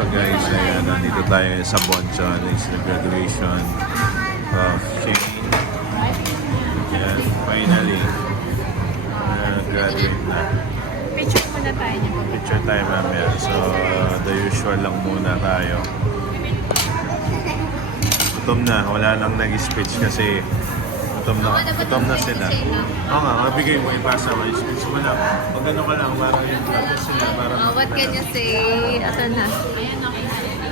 So guys, ayan, nandito tayo sa Bonchon. It's the graduation of Shane. Ayan, finally. Graduate na. Picture muna tayo niya. Picture tayo mamaya. So, the usual lang muna tayo. Gutom na. Wala lang nag-speech kasi gutom na sila. Oo nga, mabigay mo, ipasa mo. Speech mo lang. Pag ano ka lang, parang yung practice sila. What can you say? Asan na? Ayan, okay.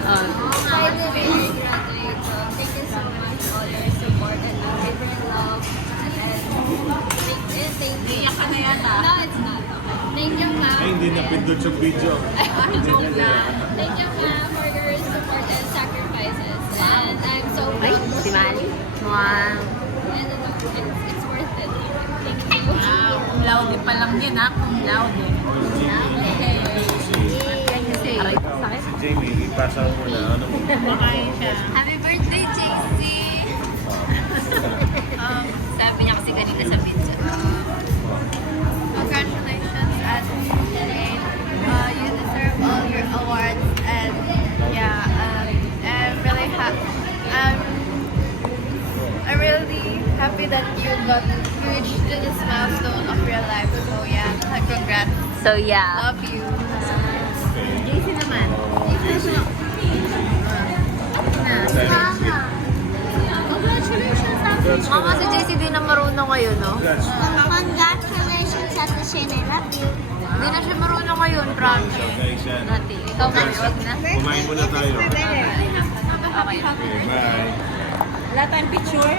Hi, dear graduates. Thank you so much for all your support and unwavering love. And thank you. Iyak ka na yata. No, it's not. Thank you, ma'am. Ay, hindi napindot yung video. Joke lang. Thank you, ma'am, for your support and sacrifices. And I'm so Ay, proud of si you. Manny. Wow. And it's worth it. Thank you. Wow. Kung laude pa lang yan ha. Kung laude. Okay. What can you say? Aray, sakit. Si Jamie, ipasa mo muna. Ano mo? Makain siya. Happy birthday, JC! Sabi niya kasi kanina sa video. Congratulations at today. You deserve all your awards and yeah, I'm really happy that you got reached to this milestone of your life. So yeah, congrats. So yeah. Love you. JC naman. Congratulations at Mama, si JC din na marunong ngayon, no? Congratulations at the Shane. I love you. Hindi na siya marunong ngayon, promise. Guys, yan. Dati. Ikaw ba? Wag na. Kumain muna tayo. Okay. Okay, bye. Wala tayong picture?